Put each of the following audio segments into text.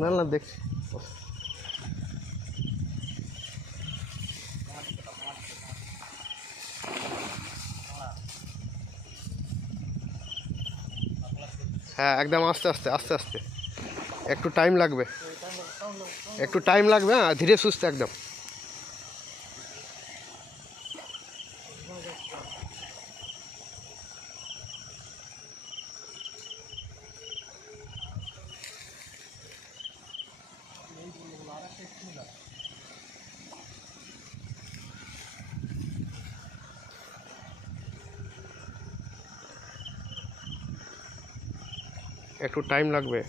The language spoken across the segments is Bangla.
না না দেখছি। হ্যাঁ একদম আস্তে আস্তে আস্তে আস্তে, একটু টাইম লাগবে, একটু টাইম লাগবে। হ্যাঁ ধীরে সুস্থে একদম। একটু টাইম লাগবে।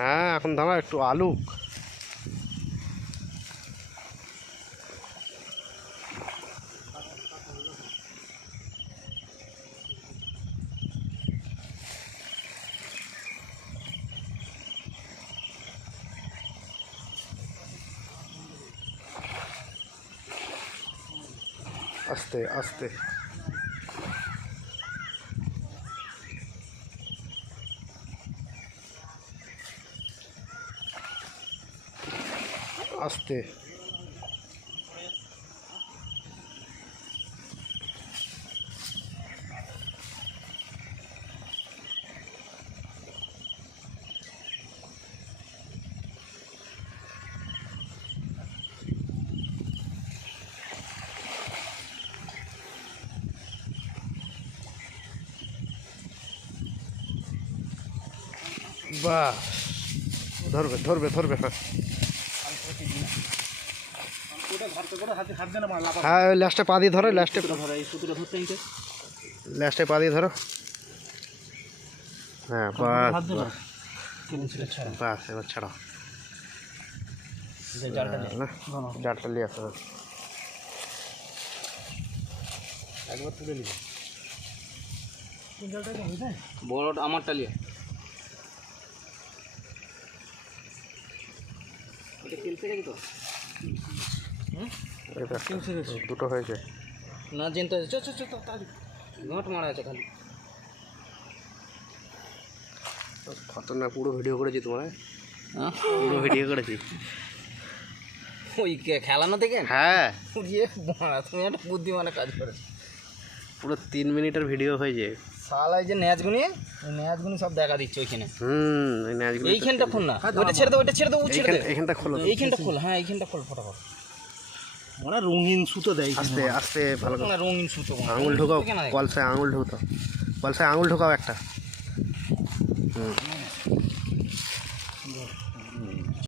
হ্যাঁ এখন দাঁড়া একটু আলু। আস্তে আস্তে আস্তে। বাহ ধরবে ধরবে ধরবে। হ্যাঁ হ্যাঁ ওই লাস্টে পা দিয়ে ধরো, লাস্টে লাস্টে পা দিয়ে ধরো। হ্যাঁ বাস বাস এবার ছাড়াও। জালটা নিয়ে আসো, একবার তুলে নিবে বড়টা আমারটা নিয়ে। দুটো হয়েছে না জেনটা ঘট মারা আছে খালি। খতরনাক পুরো ভিডিও করেছি তোমার, পুরো ভিডিও করেছি ওই খেলানো থেকে। হ্যাঁ তুমি একটা বুদ্ধিমানের কাজ করে, পুরো 3 মিনিটের ভিডিও হয়েছে। সালা এই যে ন্যাচগুনি, ওই ন্যাচগুনি সব দেখা দিচ্ছে ওইখানে। ওই ন্যাচগুনি এইখানটা খোল না, ওইটা ছেড়ে দাও, ওইটা ছেড়ে দাও, ছেড়ে দাও, এইখানটা খোলো, এইখানটা খোল। হ্যাঁ এইখানটা খোল ফটাফট। ওরা রঙিন সুতো দেয়, আস্তে আস্তে ভালো করে রঙিন সুতো। আঙুল ঢোকাও কলসায়, আঙুল ঢোকাও কলসায়, আঙুল ঢোকাও একটা।